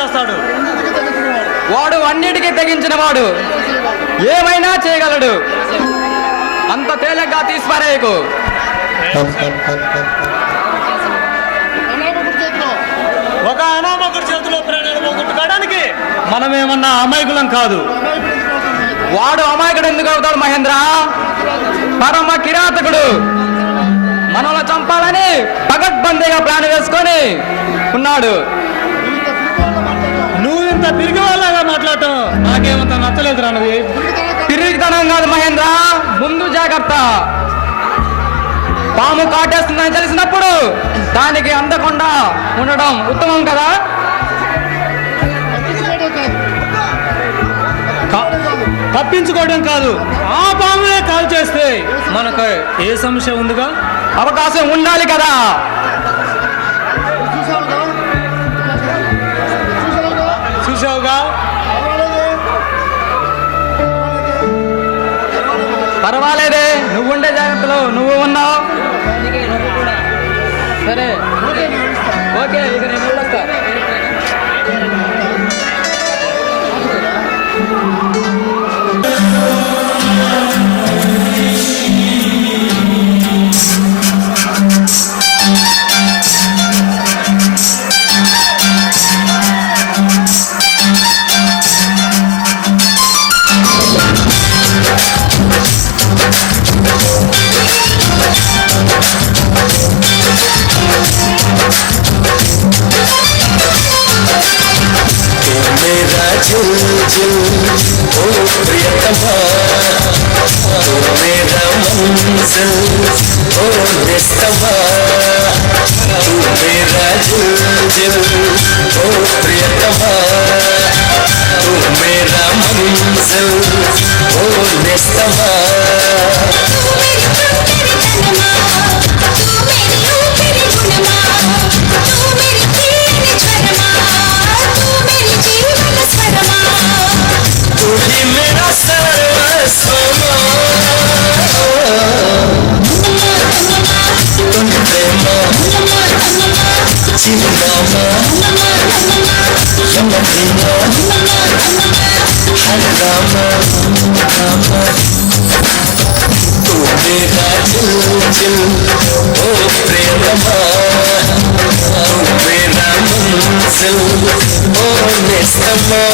చేస్తాడు. వాడు అన్నిటికీ తెగించిన వాడు, ఏమైనా చేయగలడు. అంత తేలిగ్గా తీసిపారేయకు. ఒక అనామకుడి చేతిలో ప్రాణాలు పోగొట్టుకోవడానికి మనమేమన్నా అమాయకులం కాదు. వాడు అమాయకుడు ఎందుకు అవుతాడు మహేంద్ర? పరమ కిరాతకుడు. మనల్ని చంపాలని పగడ్బందీగా ప్లాన్ వేసుకొని ఉన్నాడు. నువ్వు ఇంత తిరిగి వాళ్ళగా మాట్లాడటం నాకేమంత నచ్చలేదు. రానది తిరిగితనం కాదు మహేంద్ర, ముందు జాగ్రత్త. పాము కాటేస్తుందని తెలిసినప్పుడు దానికి అందకుండా ఉండడం ఉత్తమం కదా. తప్పించుకోవడం కాదు, ఆ పాములే కాల్ చేస్తే మనకు ఏ సమస్య ఉందిగా? అవకాశం ఉండాలి కదా. చూసావుగా, పర్వాలేదే, నువ్వుండే జాగ్రత్తలో నువ్వు ఉన్నావు. సరే ఓకే, ఇక నేను వెళ్ళొస్తా. ओ प्रियतमा तू मेरा मंजिल ओ निस्तमा तू मेरा दिल ओ प्रियतमा तू मेरा मंजिल ओ निस्तमा तू मेरा दिल ओ प्रेमा तू मेरा मंजिल ओ निस्तमा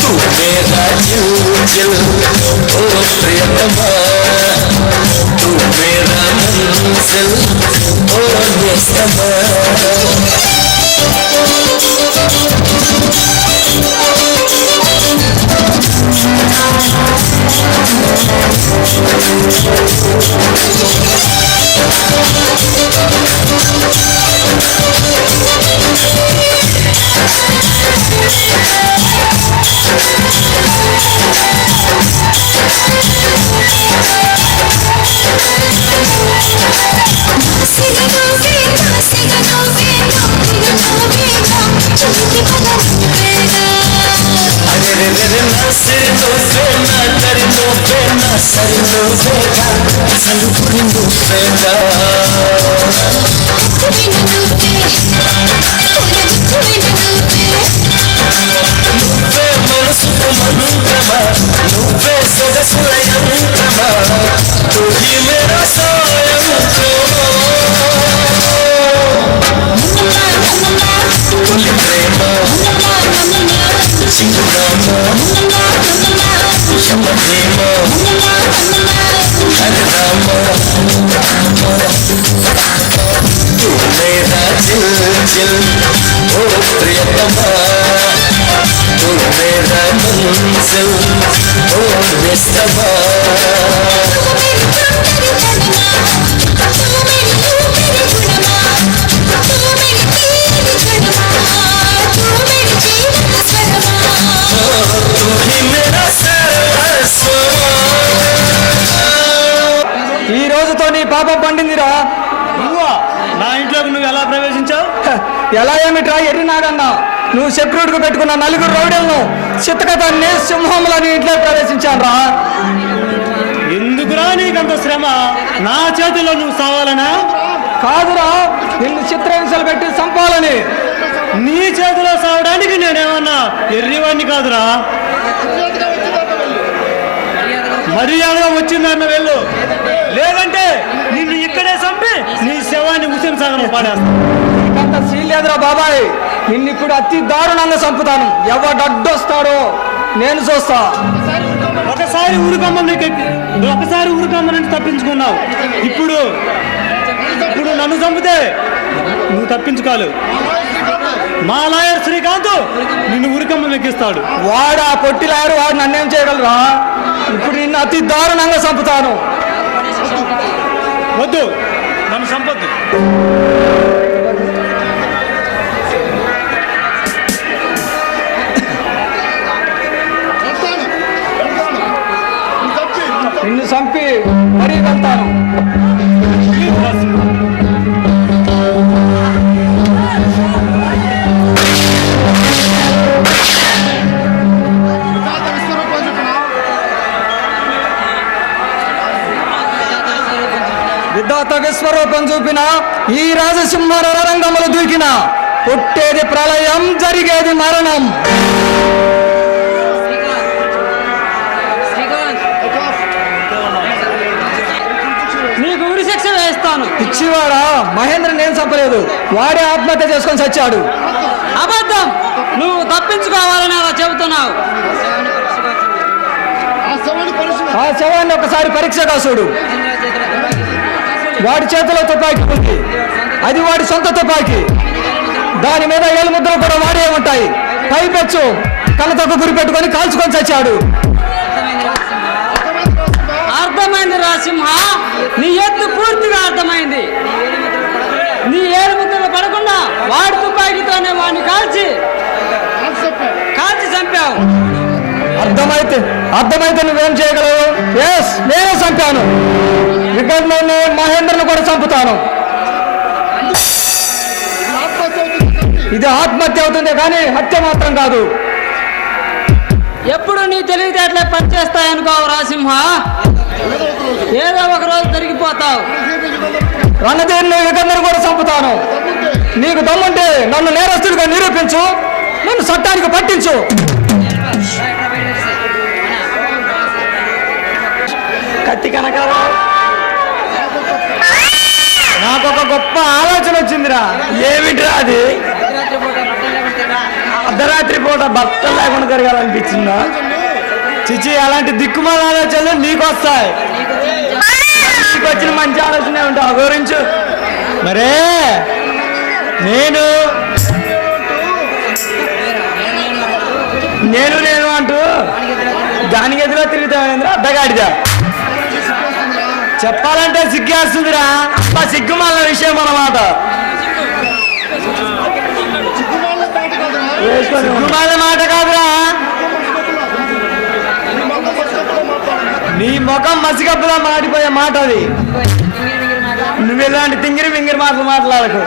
तू मेरा दिल ओ प्रियतमा तू मेरा मंजिल ओ निस्तमा Saludo राम श्याम प्रेम हरे राम तू मेरा दिल ओ प्रियतमा तू मेरा मंजिल ओ निस्तमा तू ही मेरा सर्वस्व ఈ రోజుతో నీ పాపం పండిందిరా. నువ్వా నా ఇంట్లోకి నువ్వు ఎలా ప్రవేశించావు? ఎలా ఏమిట్రా ఎర్రినాడన్నా, నువ్వు సెక్యూరిటీకి పెట్టుకున్న నలుగురు రౌడీలను చిత్తకతాన్ని సింహంలో నీ ఇంట్లో ప్రవేశించాను రా. ఎందుకురా నీకంత శ్రమ? నా చేతిలో నువ్వు సావాలనా? కాదురా, నిన్ను చిత్రహింసలు పెట్టి చంపాలని. నీ చేతిలో సావడానికి నేనేమన్నా ఎర్రివాణ్ణి కాదురా. మర్యాదగా వచ్చిందన్న వెళ్ళు, లేదంటే నిన్ను ఇక్కడే చంపి నీ శవాన్ని ఉసిరి సాగరం పాడేస్తా. నీకంత సీలేదురా బాబాయ్, నిన్ను ఇప్పుడు అతి దారుణంగా చంపుతాను. ఎవడడ్డొస్తాడో నేను చూస్తా. ఒకసారి ఊరుకమ్మ నుంచి తప్పించుకున్నావు, ఇప్పుడు నన్ను చంపితే నువ్వు తప్పించుకోలేవు. మా లాయర్ శ్రీకాంత్ నిన్ను ఉరికమ్మ ఎక్కిస్తాడు. వాడు ఆ పొట్టి లాయరు, వాడు నన్నేం చేయగలరా? ఇప్పుడు నిన్ను అతి దారుణంగా చంపుతాను. వద్దు, నన్ను చంపొద్దు. నిన్ను చంపి మరీ వెళ్తాను. విధాత విశ్వరూపం చూపిన ఈ రాజసింహ రణరంగములు దూకిన పుట్టేది ప్రళయం, జరిగేది మరణం. నీకు ఉరి శిక్ష వేస్తాను. పిచ్చివాడా, మహేంద్ర నేను చంపలేదు, వాడే ఆత్మహత్య చేసుకొని చచ్చాడు. అబద్ధం, నువ్వు తప్పించుకోవాలని అలా చెబుతున్నావు. ఆ శవాన్ని ఒకసారి పరీక్షగా చూడు. వాడి చేతిలో తుపాకీ ఉంది, అది వాడి సొంత తుపాకీ. దాని మీద ఏలు ముద్రలు కూడా వాడే ఉంటాయి. పైపెచ్చు కళ్ళతోక గురి పెట్టుకొని కాల్చుకొని చచ్చాడు. అర్థమైంది రాసింహ, నీ ఎత్తు పూర్తిగా అర్థమైంది. నీ ఏడు ముద్దలు పడకుండా వాడి తుపాకీతోనే వాడిని కాల్చి చంపావు. అర్థమైతే నువ్వేం చేయగలవు? ఎస్, నేనే చంపాను. వికర్ణుని మహేంద్రను కూడా చంపుతాను. ఇది ఆత్మహత్య అవుతుంది కానీ హత్య మాత్రం కాదు. ఎప్పుడు నీ తెలివితేటలే పనిచేస్తాయనుకోవు రాసింహ, ఏదో ఒక రోజు దొరికిపోతావు. రణధీరుని వికర్ణుని కూడా చంపుతాను. నీకు దమ్ముంటే నన్ను నేరస్తుడిగా నిరూపించు, నన్ను చట్టానికి పట్టించు. కత్తి కనకారా, నాకు ఒక గొప్ప ఆలోచన వచ్చిందిరా. ఏమిట్రా అది? అర్ధరాత్రి పూట బట్టలు లేకుండా తిరగాలనిపించిందా? చిచి, అలాంటి దిక్కుమాల ఆలోచనలు నీకు వస్తాయి. నీకు వచ్చిన మంచి ఆలోచన ఉంటావు గురించు. మరే నేను అంటూ దానికి ఎదురు తిరుగుతావేంద్రా అడ్డగాడిదా? చెప్పాలంటే సిగ్గేస్తుందిరా. అబ్బా, సిగ్గుమాల విషయం అన్నమాట. సిగ్గుమాల మాట కాదురా, నీ ముఖం మసిగప్పులా మాడిపోయే మాట అది. నువ్వు ఇలాంటి తింగిరి మింగిరి మాటలు మాట్లాడకు,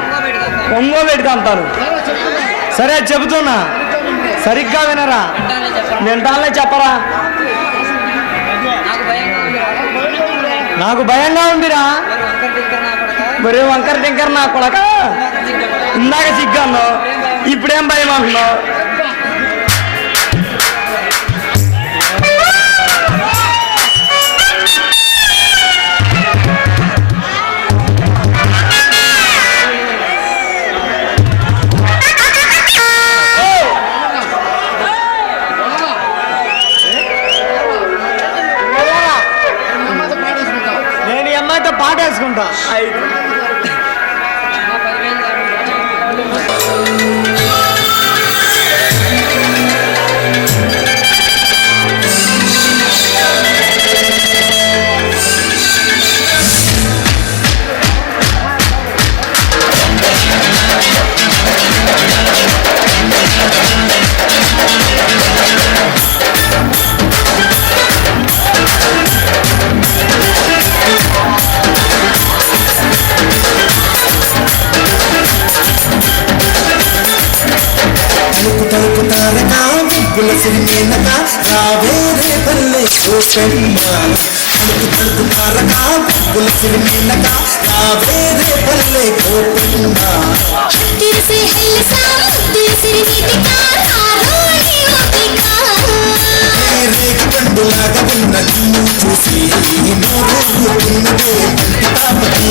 ఒంగో పెడితే అంటారు. సరే చెబుతున్నా, సరిగ్గా వినరా. వింటానే చెప్పరా. నాకు భయంగా ఉందిరా. మరి వంకర టింకర నా కొడక. ఇందాక సిగ్గాను, ఇప్పుడేం భయం అంటున్నావు? తలుకు తలుకు తారక గుంపుల సిరిమేనక రావేరే పల్లె కోపెమ్మ తలుకు తలుకు తారక గుంపుల సిరిమేనక రావేరే పల్లె కోపెమ్మ तेरे से हल्सा तेरे सिर नीति का आरोही होगा రేగి పండులాగా ఉన్న నిన్ను చూసి నోరు ఊరుతున్నదే తాపతి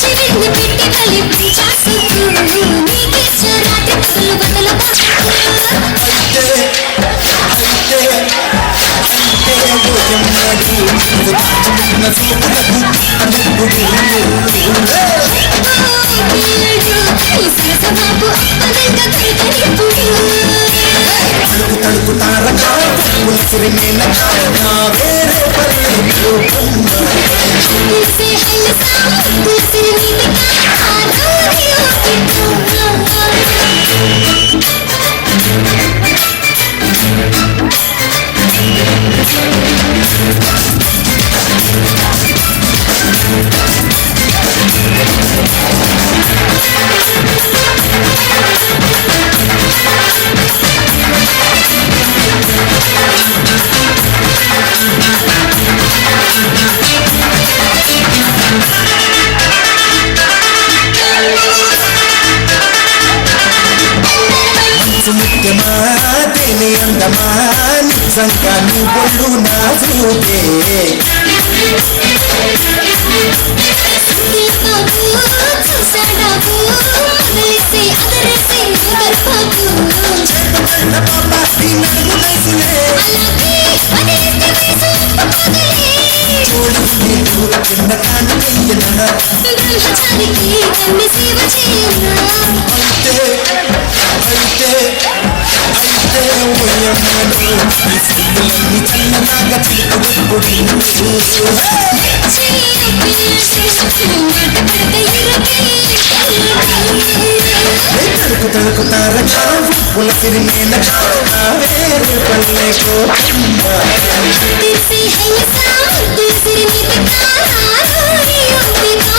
చిరిని పెట్టి కలి పంచాసుకు నీకే చరాతి పగలు బదలు అయితే ఓయమ్మడు దాచుకున్న సోపులకు అనుకుడు ఈ సరసబాబు అప్పనంగా కైతరిప్పుడు తలుకు తలుకు తారక పులిసిరి మేనక నా వేరే పల్లె కోపమ్మ तेरे से हल्सा तेरे सिर नीति का आरोही होगा ముఖ్యమా తేని అందమా నిజంగా నీ ఒళ్ళు నా చూపే బాబు చూసాడాబు మొదలెసి అదరసి గర్భకు పాప నీ నడుము నైసులే అలాగే వదిలేస్తే వయసు పగలే చూడు నీకు చిన్న కాను చెయ్యనా బ్రహ్మచారికి కన్య సేవ చేయనా అయితే ఓయమ్మడు ఈ సిగ్గులన్నీ చల్లనాగా చిలుకునప్పుడు తడుకు తడుకు తారక పులసిరి మేనక నా వేరే పల్లె కోపమ్మ तेरे से हल्सा तेरे सिर नीति का आरोही होगा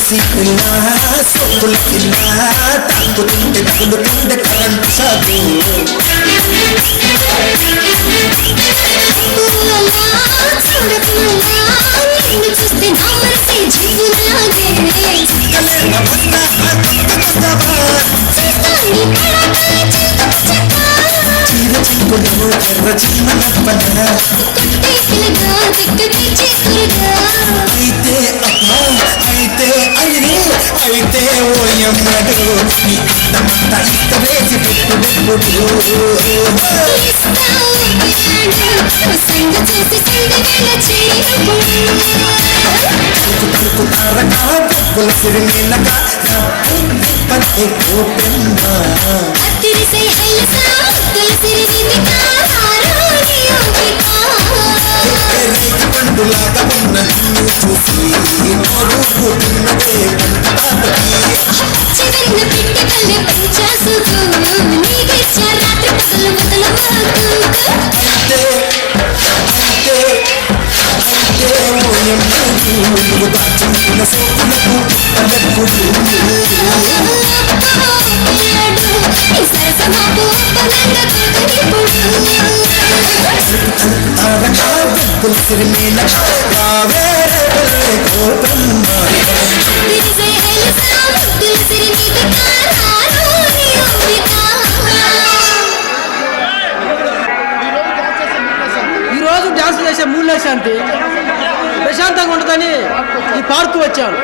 సిక్కున్నా సొక్కుల కింద తాకుతుంటే తగులుతుండే కరెంటు సాగు నిన్ను చూస్తే నా మనసే జీవులాగే కలేన వన్న చేస్తాను కళాకాయ చీర చెంగులో ఎర్ర చిన్నప్పన కొట్టే పిల్లగా దిక్కకి చేతురుగా అయితే అయితే ఓయమ్మడు నీ అందమంతా ఇస్తరేసి పెట్టుబెప్పుడు సంగ చేసి సంగ వేళ చేయప్పుడు తలుకు తారక పులసిరి మేనక పల్లె కోపెమ్మ तेरे से हल्सा तेरे सिर नीति का आरोही होगा రేగి పండులాగా ఉన్న నిన్ను చూసి నోరు ఊరుతున్నదే చివరిన పెట్టి కళ్ళే పంచాసుకు నీకే రాత్రి పగలు మొదలు ఓయమ్మడు దాచుకున్న సోకులకు పల్లెప్పుడు సరసమాపు పనంగా తారక పులసిరి మేనక నా వేరే పల్లె కోపమ్మ तेरे से हल्सा तेरे सिर नीति का आरोही होगा ఈ రోజు డాన్స్ చేసే మూడు శాంతి ప్రశాంతంగా ఉంటుందని ఈ పార్కు వచ్చాను.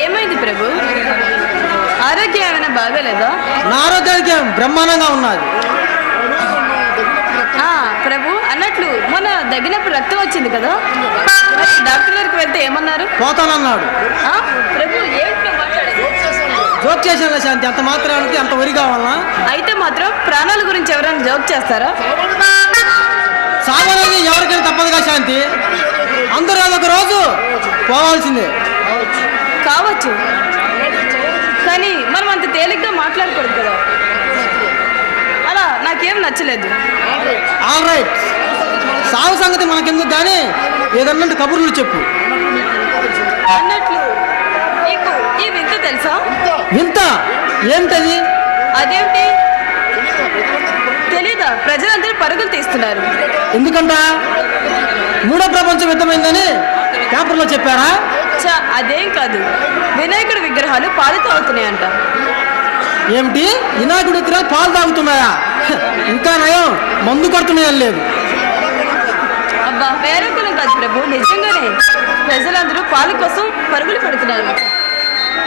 ఏమైంది ప్రభు? ఆరోగ్యం ఏమైనా బాగోలేదా? నా ఆరోగ్యానికి బ్రహ్మాండంగా ఉన్నది. ప్రభు అన్నట్లు మొన్న దగ్గినప్పుడు రక్తం వచ్చింది కదా, మరి డాక్టర్ దగ్గరికి వెళ్తే ఏమన్నారు? పోతానన్నాడు. ఆ? ప్రభు ఏమిటో మాట్లాడేది? జోక్ చేశాను శాంతి, అంత మాత్రానికి అంత వరి కావాలా? అయితే మాత్రం ప్రాణాల గురించి ఎవరైనా జోక్ చేస్తారా? సామాన్యంగా ఎవరికైనా తప్పదుగా శాంతి, అందరూ అదొక రోజు పోవాల్సిందే. కావచ్చు, కానీ మనం అంత తేలిగ్గా మాట్లాడకూడదు కదా. అలా నాకేం నచ్చలేదు. ఆల్ రైట్, సాగు సంగతి మనకెందుకు కానీ ఏదన్నట్టు కబుర్లు చెప్పు. అన్నట్లు నీకు ఈ వింత తెలుసా? వింత ఏమిటది? అదేమిటి తెలీదా? ప్రజలందరూ పరుగులు తీస్తున్నారు. ఎందుకంట? మూడో ప్రపంచం యుద్ధమైందని పేపర్లో చెప్పారా? అదేం కాదు, వినాయకుడి విగ్రహాలు పాలు తాగుతున్నాయంట. ఏమిటి, వినాయకుడి విగ్రహాలు పాలు తాగుతున్నాయా? ఇంకా నయం, మందు కొడుతున్నాయని లేదు. అబ్బా వేరొకరు కాదు ప్రభు, నిజంగానే ప్రజలందరూ పాలు కోసం పరుగులు పెడుతున్నారు.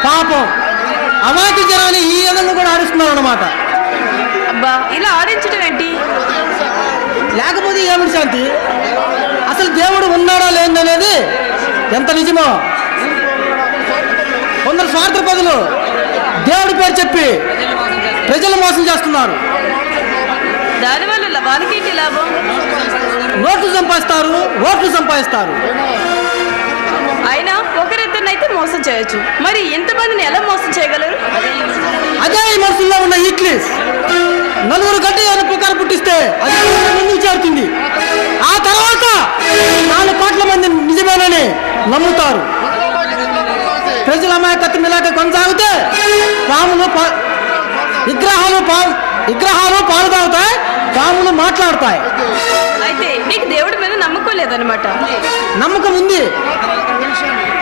పాపం అమాయక జనాన్ని ఈ విధంగా కూడా ఆడిస్తున్నారు అన్నమాట. అబ్బా ఇలా ఆడించడం ఏంటి? లేకపోతే ఏమిటి శాంతి, అసలు దేవుడు ఉన్నాడా లేదనేది ఎంత నిజమో. కొందరు స్వార్థపరులు దేవుడి పేరు చెప్పి ప్రజలు మోసం చేస్తున్నారు. దానివల్ల వాళ్ళకేంటి లాభం? ఓట్లు సంపాదిస్తారు, ఓట్లు సంపాదిస్తారు. అయినా ఒకరిద్దరినైతే మోసం చేయొచ్చు, మరి ఎంతమందిని ఎలా మోసం చేయగలరు? అదే ఈ మనసులో ఉన్న ఈక్లీస్. నలుగురు గట్టి అని పుకారు పుట్టిస్తే అది ముందుకు చేరుతుంది. ఆ తర్వాత 4 కోట్ల మంది నిజమేనని నమ్ముతారు. ప్రజల అమాయకత్వం ఇలాగ కొనసాగితే విగ్రహాలు పాలు తాగుతాయి, పాములు మాట్లాడతాయి. అయితే నీకు దేవుడి మీద నమ్మకం లేదనమాట. నమ్మకం ఉంది,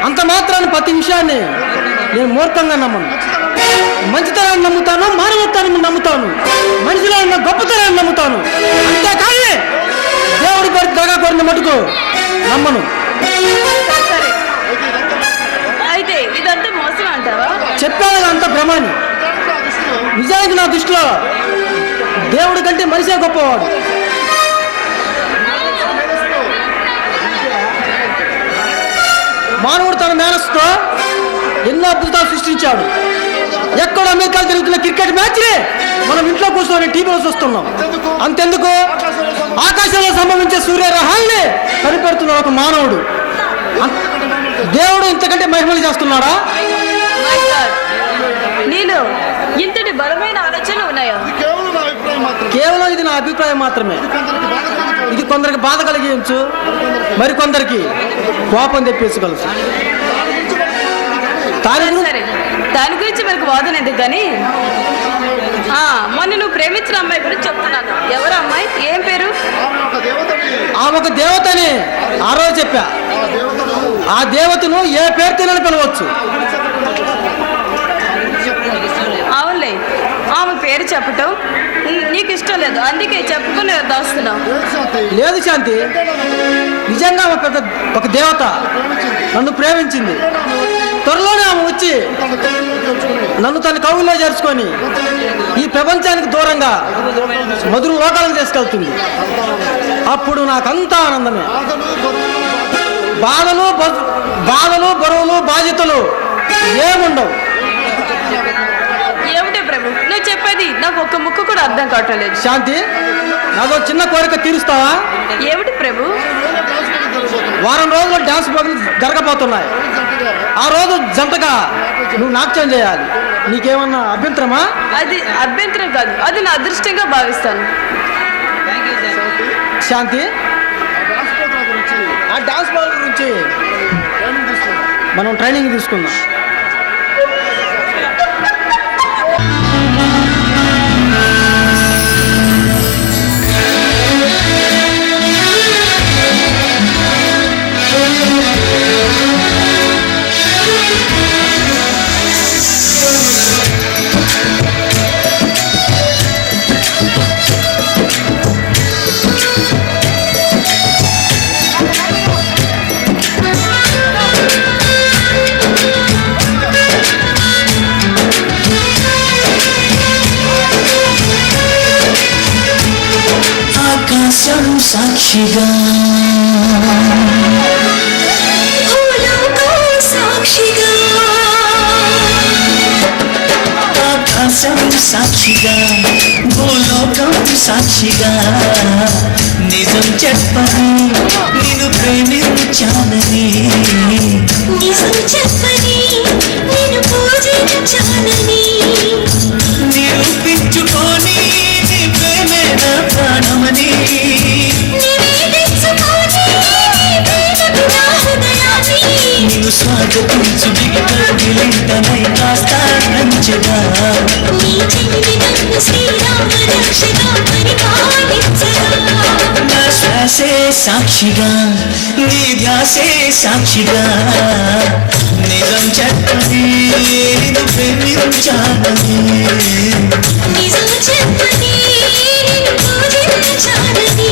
అంత మాత్రాన్ని ప్రతి విషయాన్ని నేను మూర్ఖంగా నమ్మను. మంచితనాన్ని నమ్ముతాను, మానవత్వాన్ని నమ్ముతాను, మనిషిలో ఉన్న గొప్పతనాన్ని నమ్ముతాను. అంతేకాని దేవుడి పేరు దగా కోరిన మటుకు నమ్మను. సరే, అయితే ఇదంతా మోసం అంటావా? చెప్పాను అంత భ్రమాన్ని. నిజానికి నా దృష్టిలో దేవుడి కంటే మనిషే గొప్పవాడు. మానవుడు తన మేనస్తో ఎన్నో అద్భుతాలు సృష్టించాడు. ఎక్కడ అమెరికాలో జరుగుతున్న క్రికెట్ మ్యాచ్ మనం ఇంట్లో కూర్చొని టీవీలో చూస్తున్నాం. అంతెందుకు, ఆకాశంలో సంభవించే సూర్యగ్రహాల్ని కనిపెడుతున్నాడు ఒక మానవుడు. దేవుడు ఇంతకంటే మహిమలు చేస్తున్నాడా? My God, నీలో ఇంతటి బలమైన ఆలోచనలు ఉన్నాయా? కేవలం ఇది నా అభిప్రాయం మాత్రమే. ఇది కొందరికి బాధ కలిగించు, మరి కొందరికి కోపం తెప్పించగలదు. సరే, దాని గురించి మనకు వాదన ఎందుకు కానీ, మొన్న నువ్వు ప్రేమించిన అమ్మాయి గురించి చెప్తున్నాను. ఎవరు అమ్మాయి? ఏం పేరు? ఆమె ఒక దేవతని ఆ రోజు చెప్పా. ఆ దేవతను ఏ పేరు తినని పిలవచ్చు. అవునులే, ఆమె పేరు చెప్పటం నీకు ఇష్టం లేదు, అందుకే చెప్పుకుని దాస్తున్నావు. లేదు శాంతి, నిజంగా ఆమె పెద్ద ఒక దేవత నన్ను ప్రేమించింది. త్వరలోనే ఆమె వచ్చి నన్ను తన కవుల్లో చేర్చుకొని ఈ ప్రపంచానికి దూరంగా మధుర లోకాలను తీసుకెళ్తుంది. అప్పుడు నాకంతా ఆనందమే. బాధలు బరువులు బాధ్యతలు ఏముండవు. ఏమిటే ప్రభు నువ్వు చెప్పేది? నాకు ఒక్క ముక్క కూడా అర్థం కావట్లేదు. శాంతి, నాదో చిన్న కోరిక తీరుస్తావా? ఏమిటి ప్రభు? వారం రోజులు డాన్స్ ప్రోగ్రాం జరగబోతున్నాయి. ఆ రోజు జంటగా నువ్వు నాట్యం చేయాలి. నీకేమన్నా అభ్యంతరమా? అది అభ్యంతరం కాదు, అది నా అదృష్టంగా భావిస్తాను. శాంతి, ఆ డాన్స్ ప్రోగ్రాం గురించి మనం ట్రైనింగ్ తీసుకుందాం. సాక్షిగా భూలోకం సాక్షిగా ఆకాశం సాక్షిగా భూలోకం సాక్షిగా నిజం చెప్పని నిన్ను ప్రేమించాలని నిజం చెప్పని నేను పూజించాలని నిరూపించుకొని నీ ప్రేమే నా ప్రాణమని నివేదించుకొని నీ ప్రేమకు నా హృదయాన్ని నిన్ను స్వాగతించు గిలింటనై కాస్త కంచెగా నీ చెల్లి నన్ను శ్రీరామ రక్షగా పరిపాలించగా నా శ్వాసే సాక్షిగా నీ ధ్యాసే సాక్షిగా నిజం చెప్పని నిన్ను ప్రేమించాలని నిజం చెప్పని నేను పూజించాలని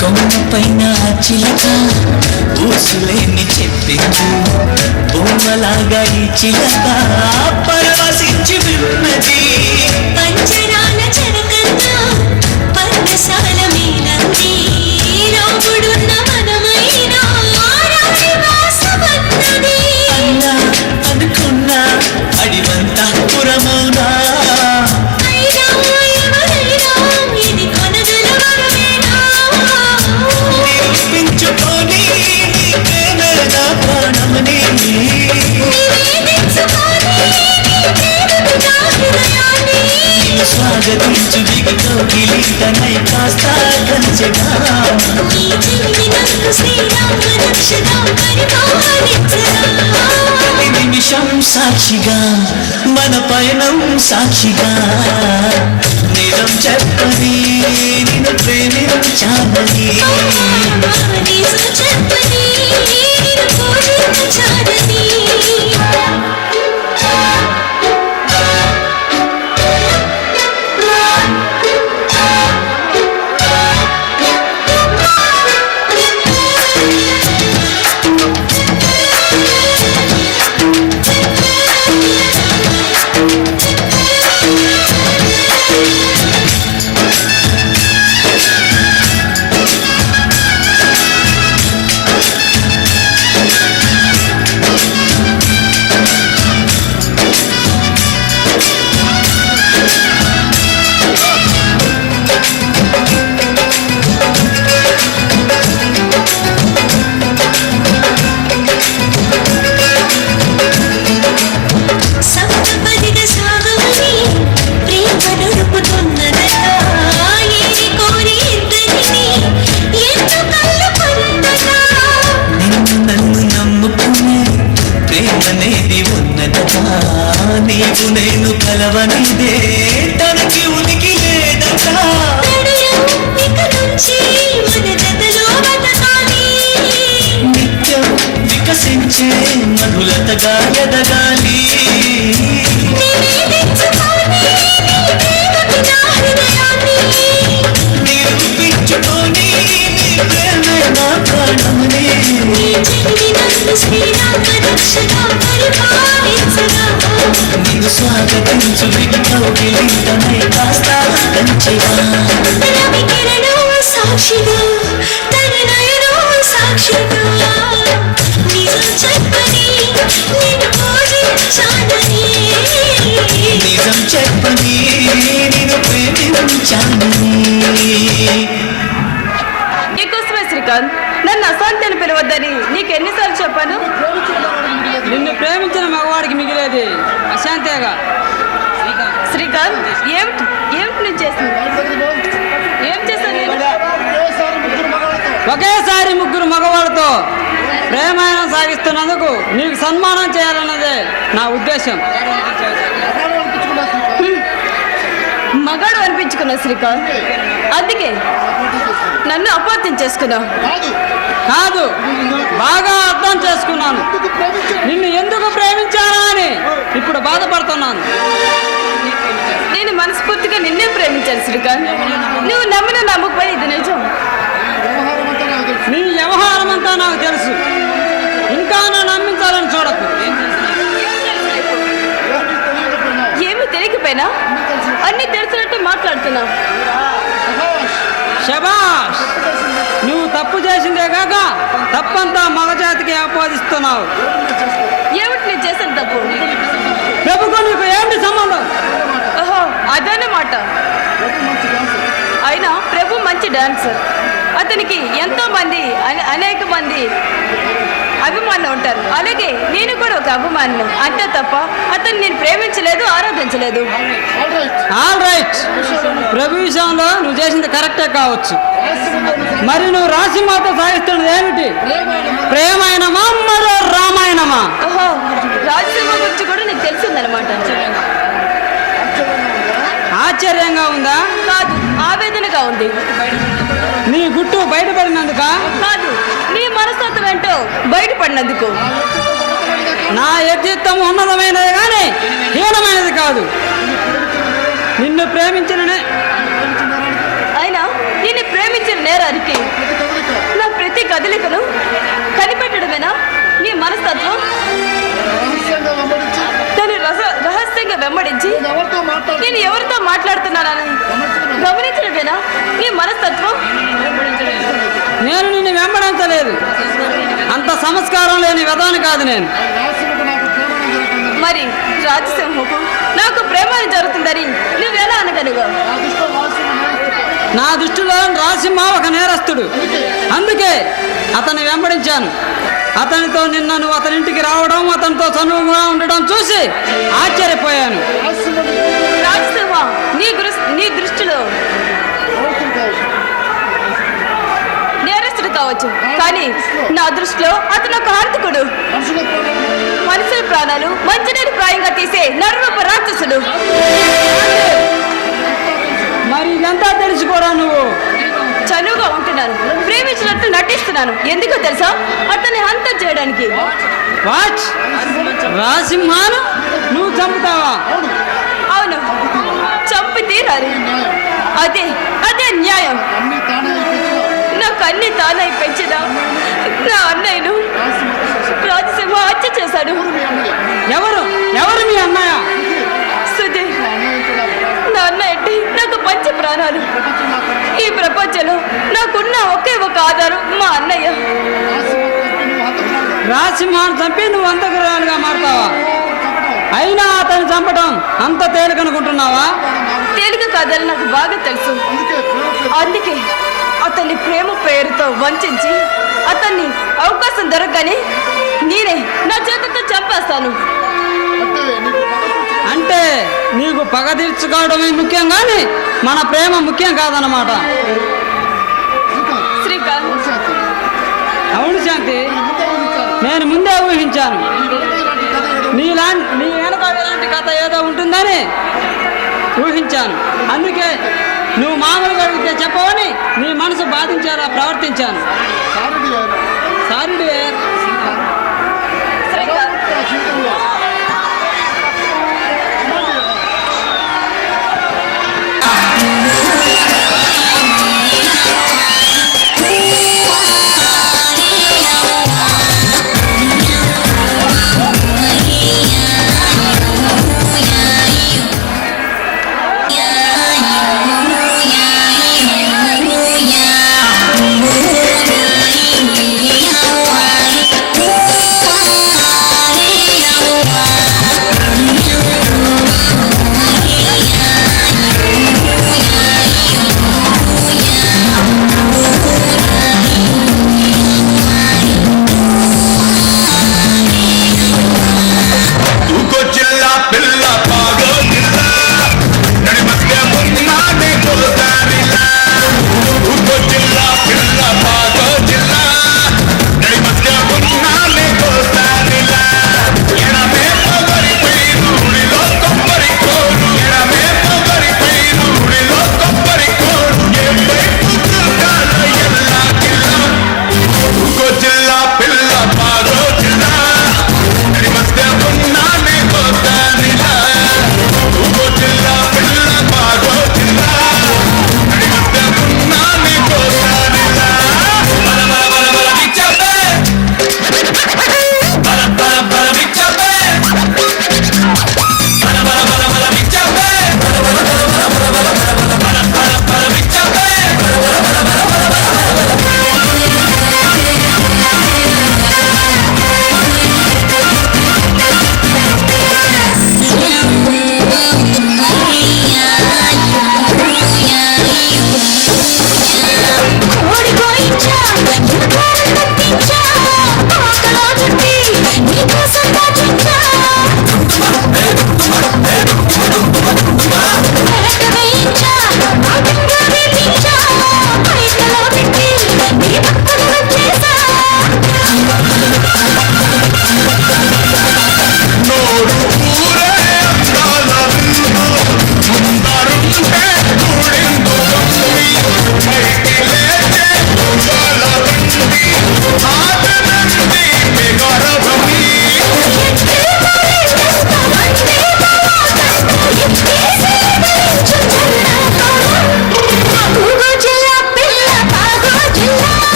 కొమ్మపైన చిలక ఊసులేని చెప్పింది బొమ్మలాగా ఈ చిలక పరవశించి విన్నది పంచరాల చెరకన్నా పర్ణశాల మేలంది రాముడున్న మనమైన రాజవాసమన్నది అన్నా అనుకున్నా అడివంతా పురమౌనా అయినా ఎవరైనా ఇది కొనగల వరమేనా నిరూపించుకొని నీ ప్రేమే నా ప్రాణమని నివేదించుకొని నీ ప్రేమకు నా హృదయాన్ని నిన్ను స్వాగతించు గిలింటనై కాస్త కంచెగా నీ చెల్లి నన్ను శ్రీరామ రక్షగా పరిపాలించగా ప్రతి నిమిషం సాక్షిగా మన పయనం సాక్షిగా నిజం చెప్పని నిన్ను ప్రేమించాలని నిజం చెప్పని నేను పూజించాలని సప్తపదిగ సాగమని ప్రేమ నడుపుతున్నదట ఏరి కోరి ఇద్దరిని ఎందు కలుపున్నదట నిన్ను నన్ను నమ్ముకునే ప్రేమనేది ఉన్నదట నీవు నేను కలవనిదే తనకి ఉనికి లేదట ప్రణయం ఇక నుంచి మన జతలో బతకాలి నిత్యం వికసించే మధులతగా ఎదగాలి నివేదించుకొని నీ ప్రేమకు నా హృదయాన్ని నిరూపించుకొని నీ ప్రేమే నా ప్రాణమని నీ చెల్లి నన్ను శ్రీరామ రక్షగా పరిపాలించగా నిన్ను స్వాగతించు గిలింటనై కాస్త కంచెగా రవి కిరణం సాక్షిగా తన నయనం సాక్షిగా నిజం చెప్పని నేను పూజించాలని నిజం చెప్పని నిన్ను ప్రేమించాలని నీకోసమే శ్రీకాంత్ నన్ను అశాంతిని పిలవద్దని నీకు ఎన్నిసార్లు చెప్పాను నిన్ను ప్రేమించిన మగవాడికి మిగిలేది అశాంతేగా. శ్రీకాంత్ ఏమిటి ఏమిటి నేను చేసింది ఏం చేశాను నేను? ఒకేసారి ముగ్గురు మగవాళ్ళతో ప్రేమాయణం సాగిస్తున్నందుకు నీకు సన్మానం చేయాలన్నదే నా ఉద్దేశం. మగాడు అనిపించుకున్నావు శ్రీకాంత్, అందుకే నన్ను అపార్థం చేసుకున్నావు. కాదు, బాగా అర్థం చేసుకున్నాను. నిన్ను ఎందుకు ప్రేమించానా అని ఇప్పుడు బాధపడుతున్నాను. నేను మనస్ఫూర్తిగా నిన్నే ప్రేమించాను శ్రీకాంత్. నువ్వు నమ్మిన నమ్మకపోయి ఇది నిజం. నీ వ్యవహారం అంతా నాకు తెలుసు. ఇంకా నా నమ్మించాలని చూడకు. ఏమి తెలియకపోయినా అన్ని తెలిసినట్టు మాట్లాడుతున్నావు. శబాష్, నువ్వు తప్పు చేసిందే కాక తప్పంతా మగజాతికి ఆపాదిస్తున్నావు. ఏమిటి నేను చేసిన తప్పు? ప్రభుకు నీకు ఏమిటి సంబంధం? ఓహో, అదన్నమాట. అయినా ప్రభు మంచి డాన్సర్. అతనికి ఎంతో మంది అనేక మంది అభిమానులు ఉంటారు. అలాగే నేను కూడా ఒక అభిమానులు. అంతే తప్ప అతన్ని నేను ప్రేమించలేదు, ఆరాధించలేదు. ఆల్ రైట్, ప్రభు విషయంలో నువ్వు చేసింది కరెక్టే కావచ్చు. మరి నువ్వు రాసిమాతో సాగిస్తున్నది ఏమిటి? ప్రేమాయణమా మరో రామాయణమా? ఓహో, రాజసీమ గురించి కూడా నీకు తెలిసిందనమాట. ఆశ్చర్యంగా ఉందా? కాదు, ఆవేదనగా ఉంది. నీ గుట్టు బయటపడినందుక? కాదు, నీ మనస్తత్వం ఏంటో బయటపడినందుకు. నా వ్యక్తిత్వం ఉన్నతమైనది కానీ హీనమైనది కాదు. నిన్ను ప్రేమించిన అయినా నేను ప్రేమించిన నేరానికి నా ప్రతి కదలికను కనిపెట్టడమేనా నీ మనస్తత్వం? దాన్ని రహస్యంగా వెంబడించి నేను ఎవరితో మాట్లాడుతున్నానని గమనించడమేనా నీ మనస్తత్వం? నేను నిన్ను వెంబడించలేదు. అంత సంస్కారం లేని విధానం కాదు నేను. మరి రాజసింహకు నాకు ప్రేమని జరుగుతుందని నువ్వెలా అనగలుగా? నా దృష్టిలో రాసింహ ఒక నేరస్తుడు. అందుకే అతన్ని వెంబడించాను. అతనితో నిన్న నువ్వు అతని ఇంటికి రావడం, అతనితో చనువుగా ఉండడం చూసి ఆశ్చర్యపోయాను. రాజసింహ నీ దృష్టిలో నేరస్తుడు కావచ్చు, కానీ నా దృష్టిలో అతను ఒక హంతకుడు. మనుషుల ప్రాణాలు మంచినీరు ప్రాయంగా తీసే నరురూప రాక్షసుడు. మరి ఇదంతా తెలిసి కూడా నువ్వు చనువుగా ఉంటున్నాను, ప్రేమించినట్టు నటిస్తున్నాను. ఎందుకో తెలుసా? అతన్ని హంతం చేయడానికి. వాచ్, రాసింహాను నువ్వు చంపుతావా? అవును, చంపి తీరాలి. అదే అదే న్యాయం. నాకు అన్ని తానై పెంచిన నా అన్నయ్యను రాజసింహ హత్య చేశాడు. ఎవరు ఎవరు మీ అన్నయ్య? సుధీ, నా అన్నయ్య నాకు పంచ ప్రాణాలు. ఈ ప్రపంచంలో నాకున్న ఒకే ఒక ఆధారం మా అన్నయ్య. రాసింహాన్ని చంపి నువ్వు అంతకురాలుగా మారుతావా? అయినా అతన్ని చంపడం అంత తేలికనుకుంటున్నావా? తేలిక కాదని నాకు బాగా తెలుసు. అందుకే అతన్ని ప్రేమ పేరుతో వంచి అతన్ని అవకాశం దొరకగానే నేనే నా చేతితో చంపేస్తాను. అంటే నీకు పగ తీర్చుకోవడమే ముఖ్యం కానీ మన ప్రేమ ముఖ్యం కాదన్నమాట. శ్రీకాంత్, అవును శాంతి, నేను ముందే ఊహించాను నీ వెనక ఇలాంటి కథ ఏదో ఉంటుందని ఊహించాను. అందుకే నువ్వు మామూలుగా అడిగితే చెప్పవని నీ మనసు బాధించారా ప్రవర్తించాను. Sorry dear.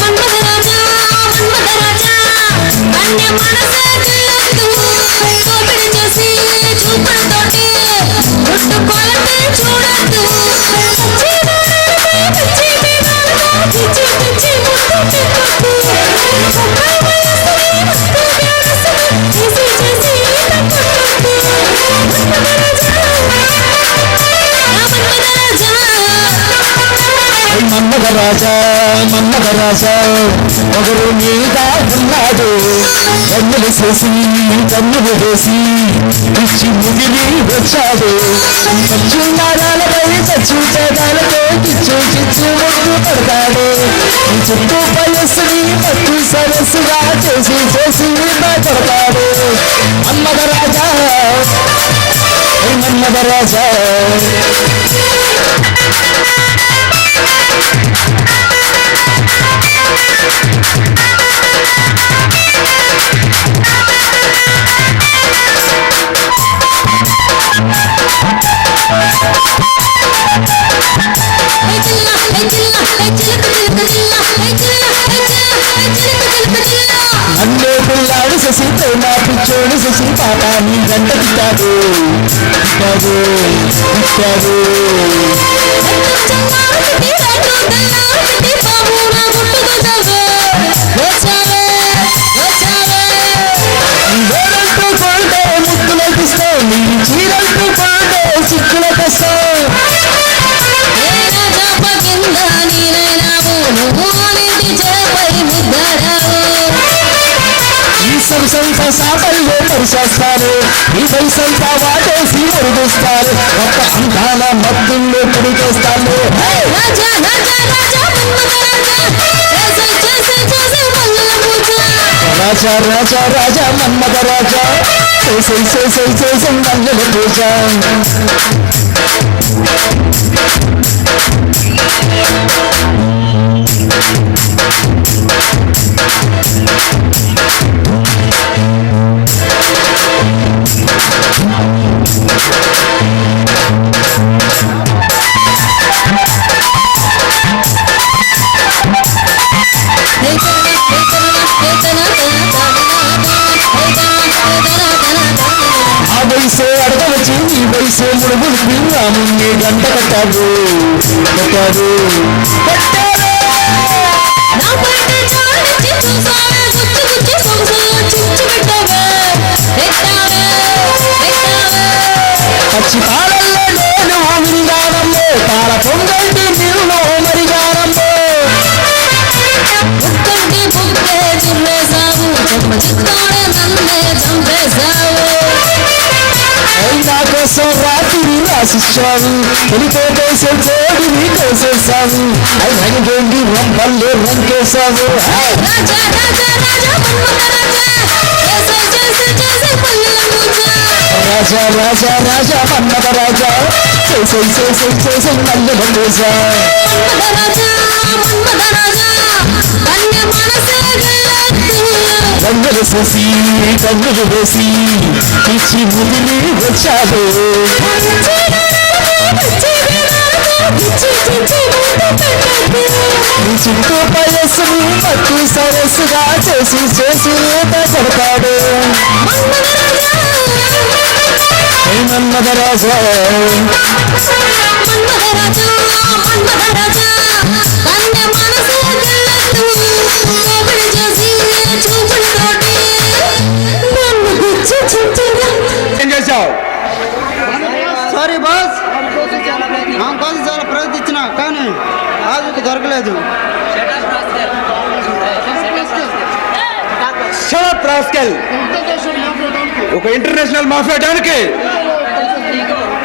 మన్మథరాజా మన్మథరాజా కన్య మనసే గిల్లొద్దు కోపిడి చేసి చూపులతోటి గుట్టు కొలతే చూడొద్దు పిచ్చి మీనాలతో పిచ్చి పిచ్చి ముద్దు పెట్టొద్దు అమ్మాయి వయసుని ముద్దు బ్యారసుని చేసి చేసి తప్పొద్దు మన్మథరాజా మన్మథరాజా ఒకరు మీద ఉన్నాడు కన్నులు చేసి కన్నులు వేసి పిచ్చి ముదిరి వచ్చాడు పచ్చున్నారాలపై చచ్చు చేదాలతో కిచ్చు కిచ్చు ముద్దు పడతాడు చుట్టూ వయస్సుని పట్టు సరస్సుగా చేసి చేసి పడతాడు మన్మథరాజా మన్మథరాజా అన్నే పిల్లాడు శశి ప్రేమ పిచ్చోడు శశి పాప నీ గంట తిట్టాడు తిట్టాడు తిట్టాడు గోడంటూ కొంటే ముద్దులకు ఇస్తావు నీ చీరంటూ కొంటే చిక్కులకు వస్తావు ఈ సంసంత సాపల్లో పరిచేస్తారు ఈ పైసంతా వాటేసి మురుగుస్తారు ఒక్క అందాల మద్దుల్లో పుడికేస్తాను రాజా రాజా రాజా మన్మథ రాజా చేసే చేసే చేసే మల్లెల పూజ ఆ వయసే అడగవచ్చి ఈ వయసే ముడుగులు రాముని గంట కట్టాడు కట్టాడు కట్టాడు పచ్చి పాలల్లో నేను విరిగానమ్మో పాల పొంగంటి నీళ్ళు మరిగానమ్మో నా కోసం రాత్రి రాసిచ్చావు పెళ్లితో కోసం జోడిని కోసేసావు అయినండి రమ్మల్లో రంకేశావు రాజా రాజా రాజా మన్మథ రాజా చేసే చేసే చేసే మల్లెల పూజ కన్నులు చూసి కన్నులు వేసి పిచ్చి ముదిరి వచ్చాడు నీ చుట్టూ వయస్సుని పట్టు సరస్సుగా చేసి చేసి కొడతాడు మన్మథ రాజా ఏం చేశావు? సారీ బాస్ నా కోసం చాలా ప్రయత్నించిన కానీ ఆజుకు దొరకలేదు. Shut rascal! ఒక ఇంటర్నేషనల్ మాఫియా డానికి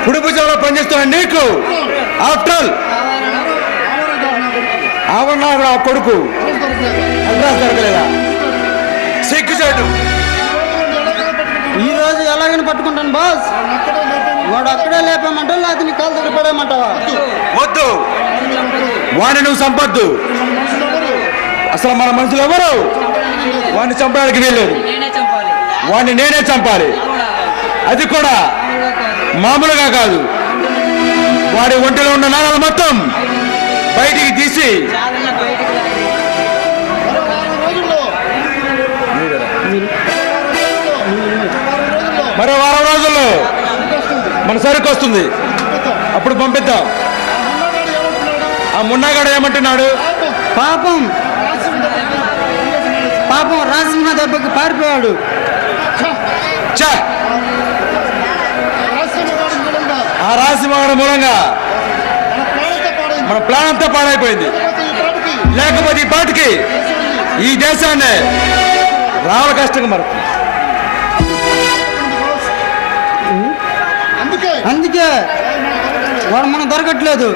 పుడిపుజంలో పనిచేస్తున్న నీకు ఆఫ్టర్ ఆల్ ఆవరణ ఆ కొడుకు అడ్రస్ దొరకలేదా? సిగ్గుచాటు! ఈ రోజు ఎలాగని పట్టుకుంటాను బాస్. వాడు అక్కడే లేపమంటావు లేకపోతే నీ కాలు దగ్గర పడేయమంటావా? వద్దు, వాడిని నువ్వు సంపద్దు. అసలు మన మనుషులు ఎవరు? వాడిని చంపడానికి వీల్లేదు. నేనే చంపాలి. వాడిని నేనే చంపాలి. అది కూడా మామూలుగా కాదు. వాడి ఒంటిలో ఉన్న నాణాలు మొత్తం బయటికి తీసి చాలన్నా బయటికి రా. మరో వారం రోజుల్లో మన సరుకు వస్తుంది. అప్పుడు పంపిద్దాం. ఆ మున్నాగాడు ఏమంటున్నాడు? పాపం రాసింహ దెబ్బకి పారిపోయాడు. ఛ! ఆ రాసివాడ మూలంగా మన ప్లాన్ అంతా పాడైపోయింది. లేకపోతే ఈ పాటికి ఈ దేశాన్ని రావణ కష్టంగా మరి. అందుకే వాడు మనం దొరకట్లేదు.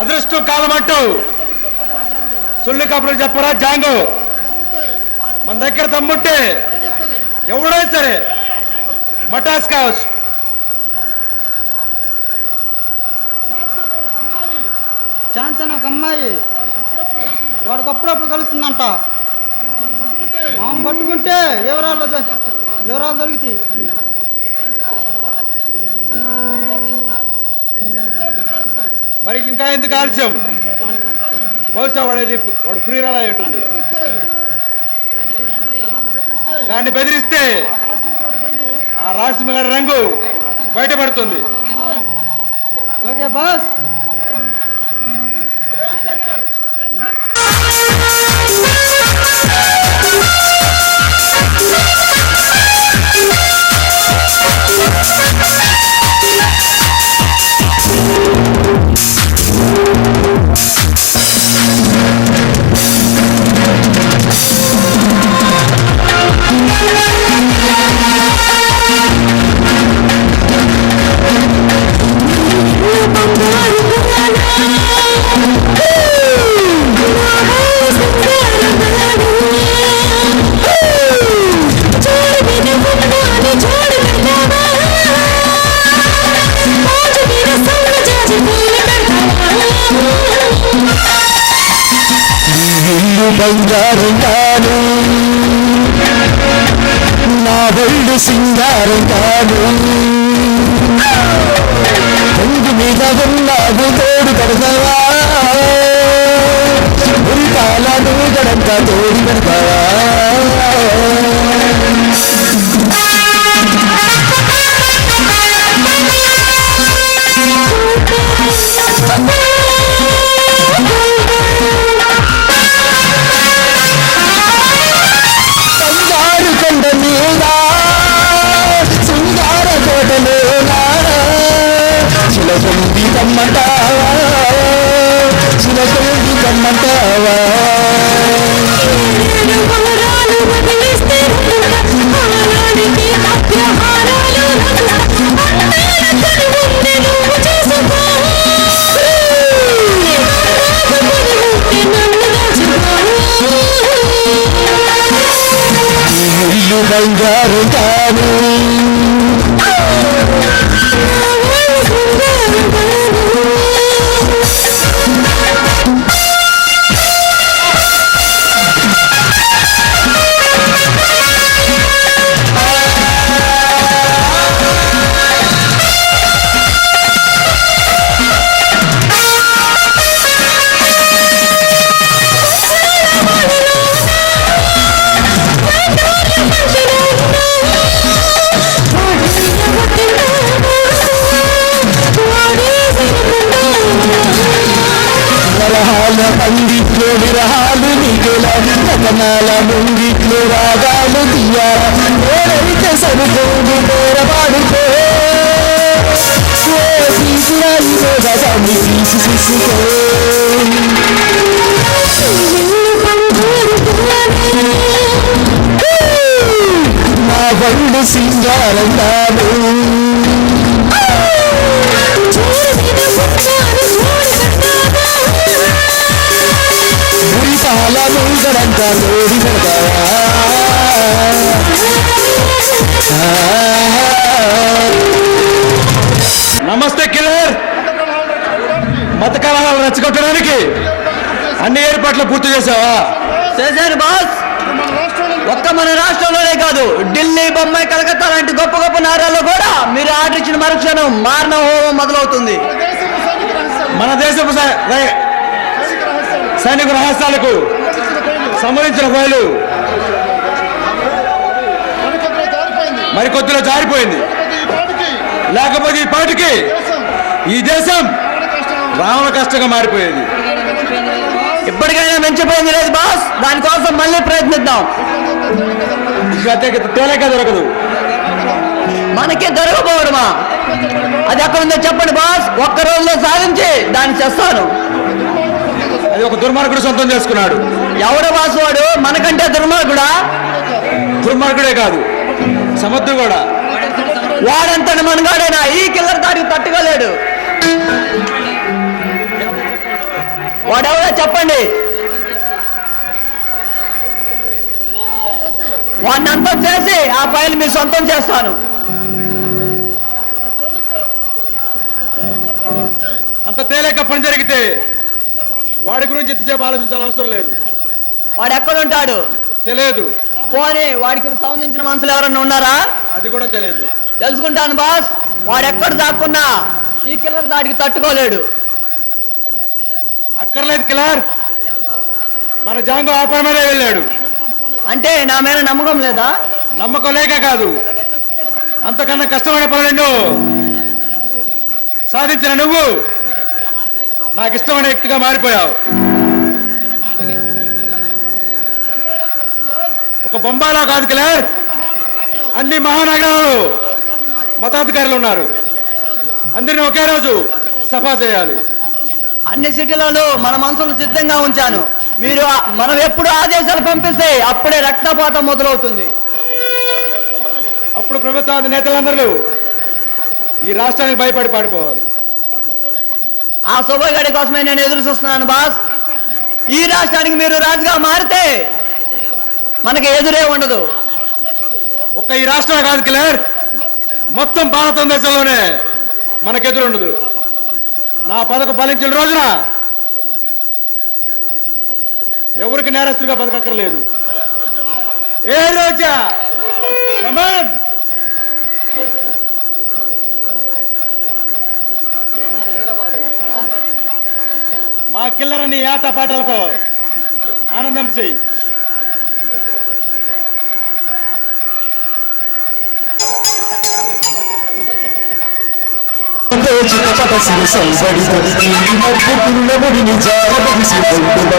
అదృష్టం కాలమంటూ సొల్లు కబుర్లు చెప్పరా జాంగు. మన దగ్గర తమ్ముంటే ఎవడైనా సరే మటాస్ కావచ్చు. శాంతి అనే ఒక అమ్మాయి వాడికి అప్పుడప్పుడు కలుస్తుందంట. ఆమెను పట్టుకుంటే వివరాలు దొరుకుతాయి. మరి ఇంకా ఎందుకు ఆలస్యం? బహుశా వాడు ఫ్రీ రాలా ఉంటుంది. దాన్ని బెదిరిస్తే ఆ రాసిమగాడి రంగు బయటపడుతుంది. Okay boss. బంగారం కాను, నా ఒళ్ళు సింగారం కాను, పొంగు మీద ఉన్నావు తోడు పెడతావా, ఉరికాలను గడంతా తోడు పెడతావా. బంగారు కాను పండిట్లో విరహాలు నీకెలా రతనాల ముంగిట్లో రాగాలు తీయాలైతే సరిపోదు పేరవాడుకో తీసి తీసుకో నా బండు సింగారం కాదు పాలను గడంతా తోడి పెడతావా. నమస్తే కిల్లర్. మత కలహాలు రెచ్చగొట్టడానికి అన్ని ఏర్పాట్లు పూర్తి చేసావా? చేశాను బాస్. ఒక్క మన రాష్ట్రంలోనే కాదు, ఢిల్లీ, బొంబాయి, కలకత్తా లాంటి గొప్ప గొప్ప నగరాల్లో కూడా మీరు ఆర్డర్ ఇచ్చిన మరుక్షణం మారణ హోమం మొదలవుతుంది. మన దేశపు సైనిక రహస్యాలకు సంబంధించిన ఫైలు మరికొద్దిలో జారిపోయింది. లేకపోతే ఈ పాటికి ఈ దేశం రావణ కష్టంగా మారిపోయేది. ఇప్పటికైనా మించిపోయింది లేదు బాస్. దానికోసం మళ్ళీ ప్రయత్నిద్దాం. తేలిక దొరకదు. మనకి దొరకపోవడమా? అది ఎక్కడుందో చెప్పండి బాస్. ఒక్క రోజులో సాధించి దాన్ని చేస్తాను. అది ఒక దుర్మార్గుడు సొంతం చేసుకున్నాడు. ఎవడు బాస్ వాడు? మనకంటే దుర్మార్గుడా? దుర్మార్గుడే కాదు, సముద్రం కూడా. వాడంతటి మనగాడైనా ఈ కిల్లర్ దాడికి తట్టుకోలేడు. వాడెవడో చెప్పండి. వాడిని అంతం చేసి ఆ ఫైల్ మీ సొంతం చేస్తాను. అంత తేలిక పని జరిగితే వాడి గురించి ఎంతసేపు ఆలోచించాల్సిన అవసరం లేదు. వాడు ఎక్కడుంటాడు తెలియదు. పోనీ వాడికి సంబంధించిన మనుషులు ఎవరన్నా ఉన్నారా? అది కూడా తెలియదు. తెలుసుకుంటాను బాస్. వాడు ఎక్కడ దాక్కున్నా ఈ కిల్లర్ దాడికి తట్టుకోలేడు. అక్కర్లేదు కిల్లర్, మన జాంగో ఆ పని మీదే వెళ్ళాడు. అంటే నా మీద నమ్మకం లేదా? నమ్మకం లేక కాదు, అంతకన్నా కష్టమైన పనులెన్నో సాధించిన నువ్వు నాకు ఇష్టమైన వ్యక్తిగా మారిపోయావు. ఒక బొంబాయిలో కాదు కిల్లర్, అన్ని మహానగరాలు మతాధికారులు ఉన్నారు. అందరినీ ఒకే రోజు సఫా చేయాలి. అన్ని సిటీలలో మన మనసులు సిద్ధంగా ఉంచాను. మనం ఎప్పుడు ఆదేశాలు పంపిస్తే అప్పుడే రక్తపాతం మొదలవుతుంది. అప్పుడు ప్రభుత్వ నేతలందరూ ఈ రాష్ట్రానికి భయపడి పాడిపోవాలి. ఆ శుభగడి కోసమే నేను ఎదురు చూస్తున్నాను బాస్. ఈ రాష్ట్రానికి మీరు రాజుగా మారితే మనకి ఎదురే ఉండదు. ఒక్క ఈ రాష్ట్రం కాదు కిల్లర్, మొత్తం భారతదేశంలోనే మనకెదురుండదు. నా పథకం ఫలించిన రోజున ఎవరికి నేరస్తుడిగా బతకక్కర్లేదు. ఏ రోజా కమాన్ మా కిల్లరని ఆట పాటలతో ఆనందం చెయ్యి. చిన్నపట సిరసై బడి మధ్య పిల్లబడిని జారబడిసి బొడ్డు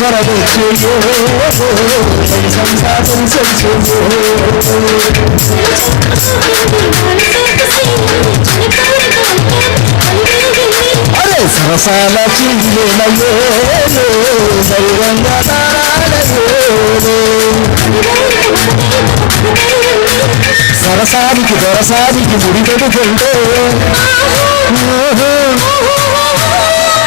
వరదొచ్చేయో సంసారం సరిచేయో అరే సరసాల చిల్లెనయో దైవంగా నారాయణయో సరసానికి దొరసానికి ముడిపెడుతుంటే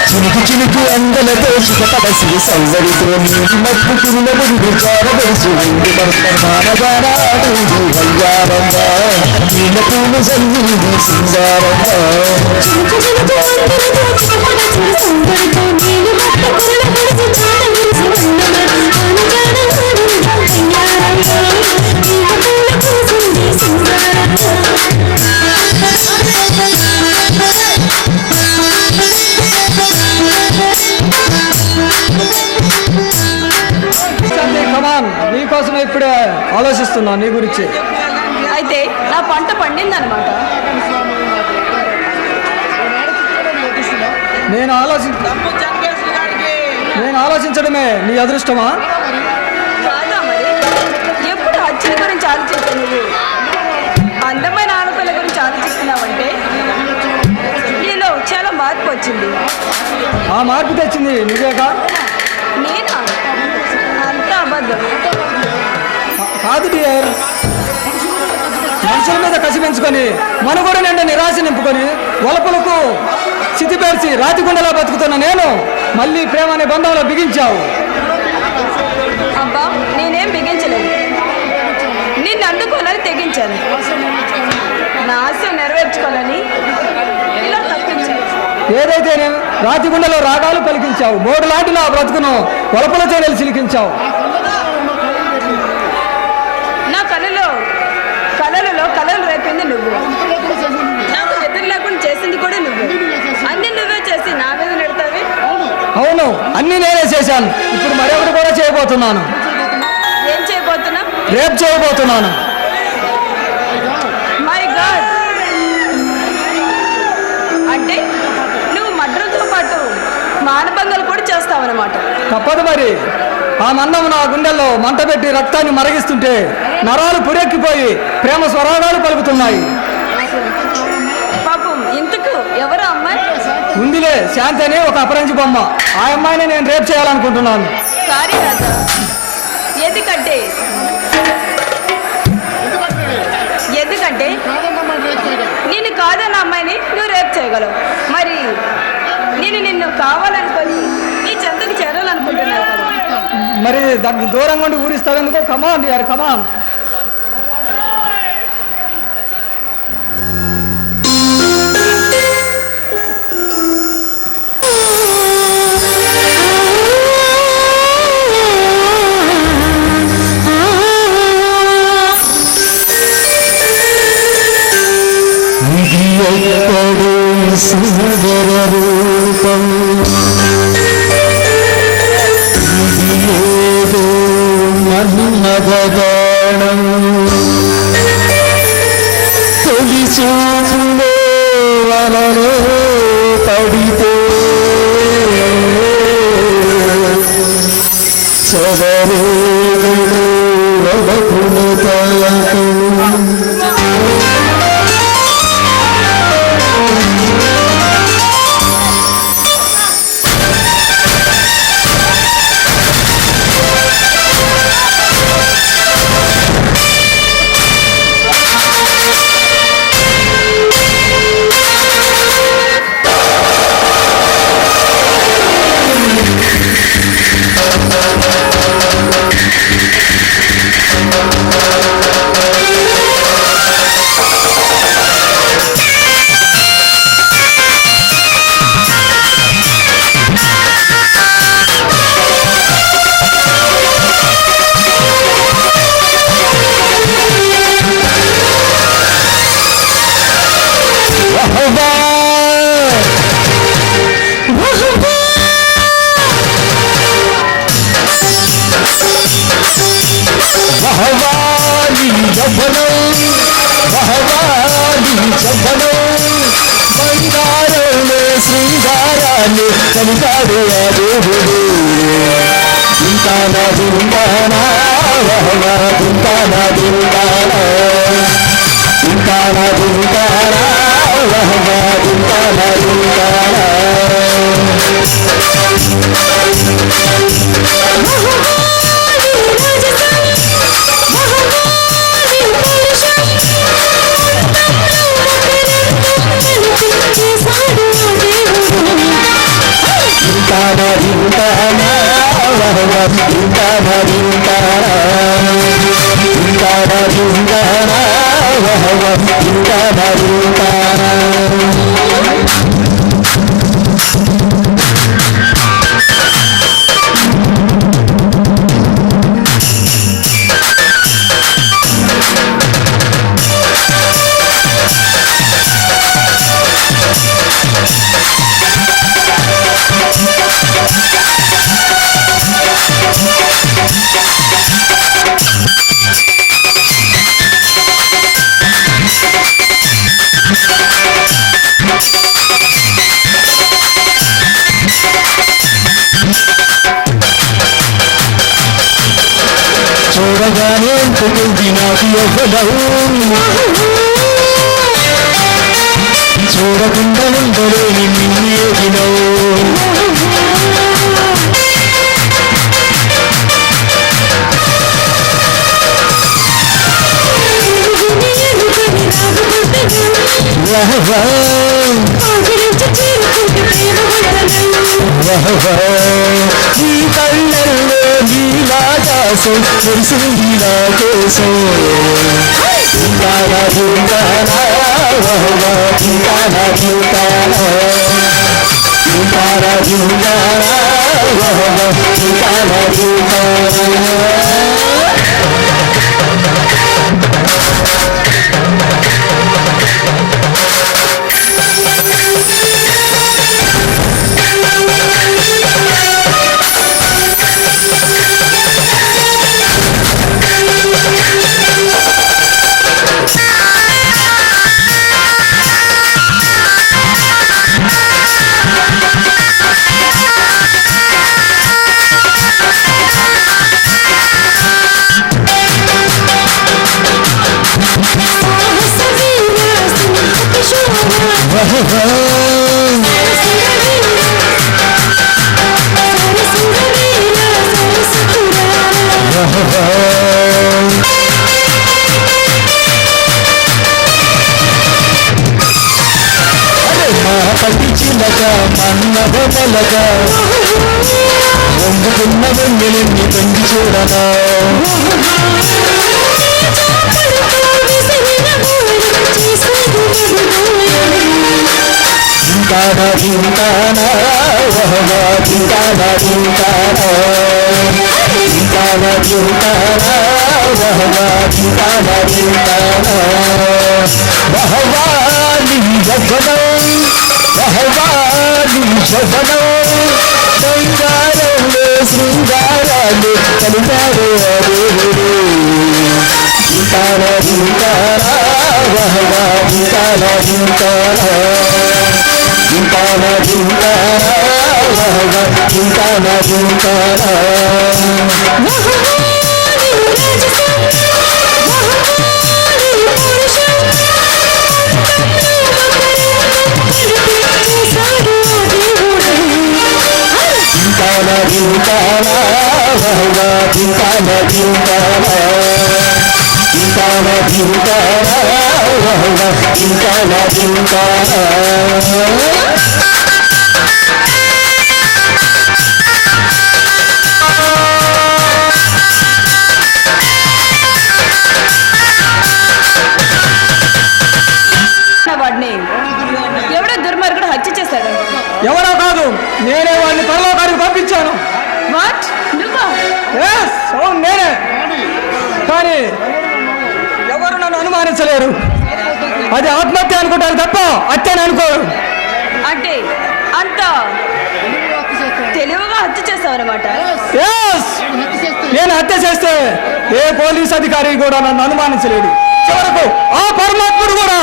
చినుకు చినుకు అందలతో సుఖపడసి సవ్వడితో నీటి మప్పు తిరునముడు విచారవేసి ఉండి మానగానాడు వయ్యారంగా నీళ్ళ పూలు సన్నిధి సింగారంగా కమాన్ నీకోసం ఇప్పుడే ఆలోచిస్తున్నా నీ గురించి. అయితే నా పంట పండిందనమాట. నేను ఆలోచించడమే నీ అదృష్టమా? కాదా మరి? ఎప్పుడు హత్యల గురించి ఆలోచిస్తే నువ్వు అందమైన ఆడపిల్ల గురించి ఆలోచిస్తున్నావంటే నీలో చాలా మార్పు వచ్చింది. ఆ మార్పు తెచ్చింది నువ్వేగా? నేనా? అంత అబద్ధం. కాదు డియర్, మనుషుల మీద కసి పెంచుకొని మనుగడ నిండా నిరాశ నింపుకొని వలపులకు స్థితి పేర్చి రాతిగుండలా బతుకుతున్న నేను మళ్ళీ ప్రేమ అనే బంధంలో బిగించావు. అబ్బా, నేనేం బిగించలేదు. నిన్ను అందుకోవాలని తెగించాను. నా ఆశ నెరవేర్చుకోవాలని ఇలా తప్పించాను. ఏదైతే రాతిగుండలో రాగాలు పలికించావు, బోర్డు లాంటి నా బ్రతుకును వలపుల చేరలు చిలికించావు. నా కళలలో కళలు రేపింది నువ్వు. నాకు నిద్ర లేకుండా చేసింది కూడా నువ్వు. అన్ని నువ్వే చేసి నా మీద నెడతావి. అవును, అన్నీ నేనే చేశాను. ఇప్పుడు మరొకటి కూడా చేయబోతున్నాను. ఏం చేయబోతున్నా? రేపు చేయబోతున్నాను. మై గాడ్, అంటే నువ్వు మడ్రలతో పాటు మానభంగాలు కూడా చేస్తావన్నమాట. తప్పదు మరి. ఆ మందం నా గుండెల్లో మంట పెట్టి రక్తాన్ని మరగిస్తుంటే నరాలు పురెక్కిపోయి ప్రేమ స్వరాగాలు పలుకుతున్నాయి. పాపం, ఇంతకు ఎవరు అమ్మాయి? ఉందిలే, శాంతి అని ఒక అపరంజి బొమ్మ. ఆ అమ్మాయిని నేను రేపు చేయాలనుకుంటున్నాను. సారీ రాజా. ఎందుకంటే నేను కాదన్న అమ్మాయిని నువ్వు రేపు చేయగలవు. మరి నేను నిన్ను కావాలనుకొని నీ చెంతకు చేరాలనుకుంటున్నాను కదా. మరి దానికి దూరంగా ఉండి ఊరిస్తావెందుకో? కమాన్ డియర్, కమాన్. సుందర రూపం ఏదో మన్మథగానం తొలి చూపులో వలలో పడితే చదరే వహవాలి జపనం బంగారంలో శ్రీగారాన్ని కలిగాడు ఆ దేవుడు. దింతానా దింతానా వహవా దింతానా దింతానా దింతానా దింతానా వహవా దింతానా దింతానా దింతానా దింతానా వహవా దింతానా దింతానా దింతానా దింతానా వహవా దింతానా దింతానా చూడగానే పుట్టింది నాకు ఎవ్వడవు చూడకుండా ఉండలేని నిన్ను ఎగినవు ఈ కళ్ళల్లో నీలాకాశం కురిసింది నా కోసం దింతానా దింతానా వహవా దింతానా దింతానా దింతానా దింతానా వహవా దింతానా దింతానా పట్టి చిలక మన్నవ మొలక వంగుతున్న వెన్నెలెన్ని తొంగి చూడనా దింతానా దింతానా వహవా దింతానా దింతానా దింతానా దింతానా వహవా దింతానా దింతానా వహవా నీ యవ్వనం వహవా నీ యవ్వనం బంగారంలో శృంగారాలు కలిపారు దేవుడు దింతానా దింతానా వహవా దింతానా దింతానా దింతానా దింతానా వహవా దింతానా దింతానా దింతానా దింతానా వహవా దింతానా దింతానా దింతానా దింతానా వహవా దింతానా దింతానా వాడిని ఎవడో దుర్మార్గుడు హత్య చేశాడు. ఎవరో కాదు, నేనే వాడిని పరలోకానికి పంపించాను. వాట్? నువ్వా? Yes, అవును నేనే. కానీ ఎవరు నన్ను అనుమానించలేరు. అది ఆత్మహత్య అనుకుంటారు తప్ప హత్యని అనుకోరు. అంటే అంత తెలివిగా హత్య చేస్తావన్నమాట. Yes, నేను హత్య చేస్తే ఏ పోలీస్ అధికారి కూడా నన్ను అనుమానించలేడు. చివరకు ఆ పరమాత్ముడు కూడా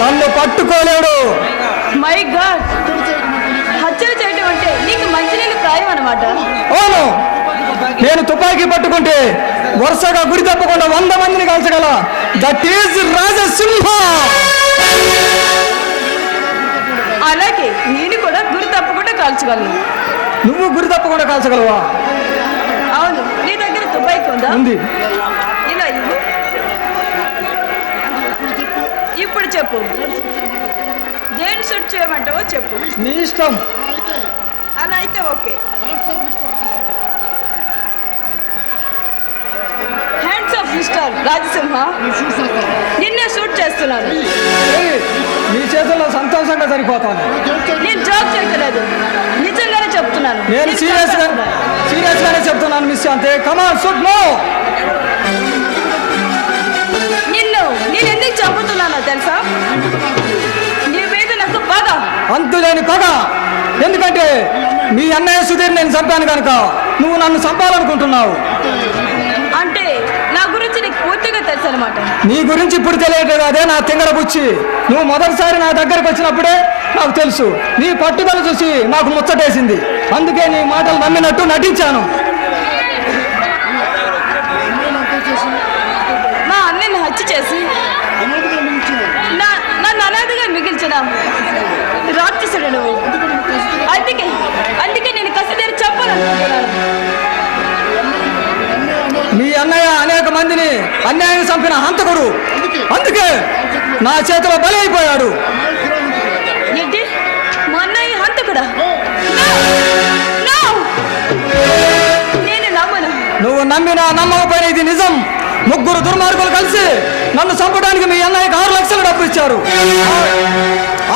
నన్ను పట్టుకోలేడు. మై గాడ్, హత్యలు చేయడం అంటే నీకు మంచినీళ్ళు ప్రాయం అన్నమాట. అవును, నేను తుపాకీ పట్టుకుంటే వరుసగా గురి తప్పకుండా 100 మందిని కాల్చగల దట్ ఈజ్ రాజసింహ. అలాగే నేను కూడా గురి తప్పకుండా కాల్చగలను. నువ్వు గురి తప్పకుండా కాల్చగలవా? అవును. నీ దగ్గర తుపాకీ ఉందా? ఉంది. ఇలా ఇవ్వు. ఇప్పుడు చెప్పు, దేని షూట్ చేయమంటావో చెప్పు. నీ ఇష్టం. అలా అయితే okay. Hands of mister Rajasimha, నిన్నే షూట్ చేస్తున్నాను. ఏయ్, నీ చేతుల్లో సంతోషంగా సరిపోతాను. నేను జాబ్ చేయలేదు, నిజంగానే చెప్తున్నాను. నేను సీరియస్ గానే చెప్తున్నాను miss Shanti. Come on shoot no. నేను ఎందుకు చంపుతున్నానో తెలుసా? నీ మీద నాకు బాధ, అంతులేని పగ. ఎందుకంటే మీ అన్నయ్య సుధీర్ నేను చంపాను కనుక నువ్వు నన్ను చంపాలనుకుంటున్నావు. అంటే నా గురించి నీకు పూర్తిగా తెలుసు అనమాట. నీ గురించి ఇప్పుడు తెలియట్లేదు, అదే నా తింగర బుచ్చి. నువ్వు మొదటిసారి నా దగ్గరకు వచ్చినప్పుడే నాకు తెలుసు. నీ పట్టుదల చూసి నాకు ముచ్చటేసింది. అందుకే నీ మాటలు నమ్మినట్టు నటించాను. మా అన్నని హత్య చేసి నన్ను అనాథగా మిగిల్చిన రాక్షసుడు నువ్వు. అందుకే నేను కసిదేరి చెప్పాలనుకుంటున్నాను. మీ అన్నయ్య అనేక మందిని అన్యాయంగా చంపిన హంతకుడు. అందుకే నా చేతిలో బలి అయిపోయాడు. ఏంటి, మా అన్నయ్య హంతకుడా? No! నేను నమ్మను. నువ్వు నమ్మినా నమ్మకపోయినా ఇది నిజం. 3 దుర్మార్గులు కలిసి నన్ను చంపడానికి మీ అన్నయ్యకి 6 లక్షల డబ్బు ఇచ్చారు.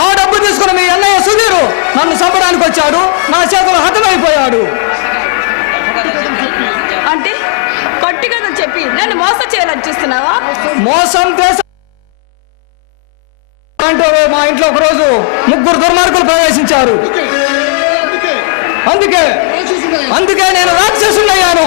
ఆ డబ్బు తీసుకుని మీ అన్నయ్య సుధీరు నన్ను చంపడానికి వచ్చాడు. నా చేతులు హతమైపోయాడు. అంటే కట్టుకథ చెప్పి నన్ను మోసం చేయాలని చూస్తున్నావా? మోసం దేశం అంటే మా ఇంట్లో ఒక రోజు 3 దుర్మార్గులు ప్రవేశించారు. అందుకే నేను రాక్షసుడయ్యాను.